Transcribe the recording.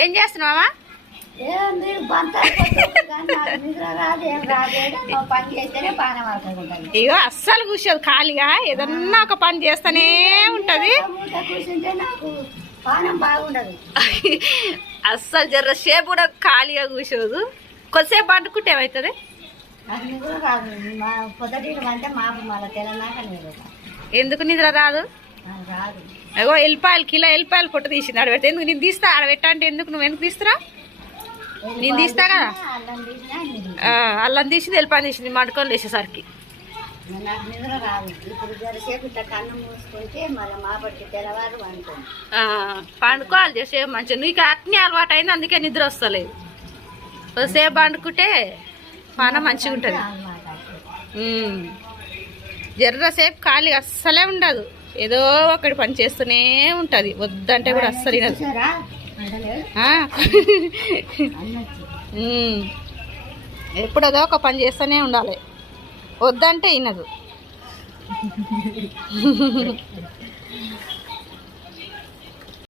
ఏం చేస్తున్నావా? ఇగో అస్సలు కూర్చోదు, ఖాళీగా ఏదన్నా ఒక పని చేస్తూనే ఉంటది. అస్సలు జర్ర సేపు కూడా ఖాళీగా కూర్చోదు. కొద్దిసేపు పండుకుంటే ఏమవుతుంది? ఎందుకు నిద్ర రాదు? అగో ఎల్లిపాయలు, కిలో ఎల్లిపాయలు పొట్టు తీసింది. ఆడ పెడితే ఎందుకు నేను తీస్తా? ఆడ పెట్టా అంటే ఎందుకు నువ్వు ఎందుకు తీస్తురా? నేను తీస్తా కదా. అల్లం తీసింది, ఎల్లిపాయలు తీసింది మండుకొని లేచేసరికి. పండుకోవాలి చేసే మంచిగా. నీకు అట్నే అలవాటు అయింది, అందుకే నిద్ర వస్తలేదు. కొద్దిసేపు పండుకుంటే పానం మంచిగా ఉంటుంది. జర్రసేపు ఖాళీ అస్సలే ఉండదు, ఏదో ఒకటి పని చేస్తూనే ఉంటుంది. వద్దంటే కూడా అస్సలు వినదు. ఎప్పుడు ఏదో ఒక పని చేస్తూనే ఉండాలి, వద్దంటే వినదు.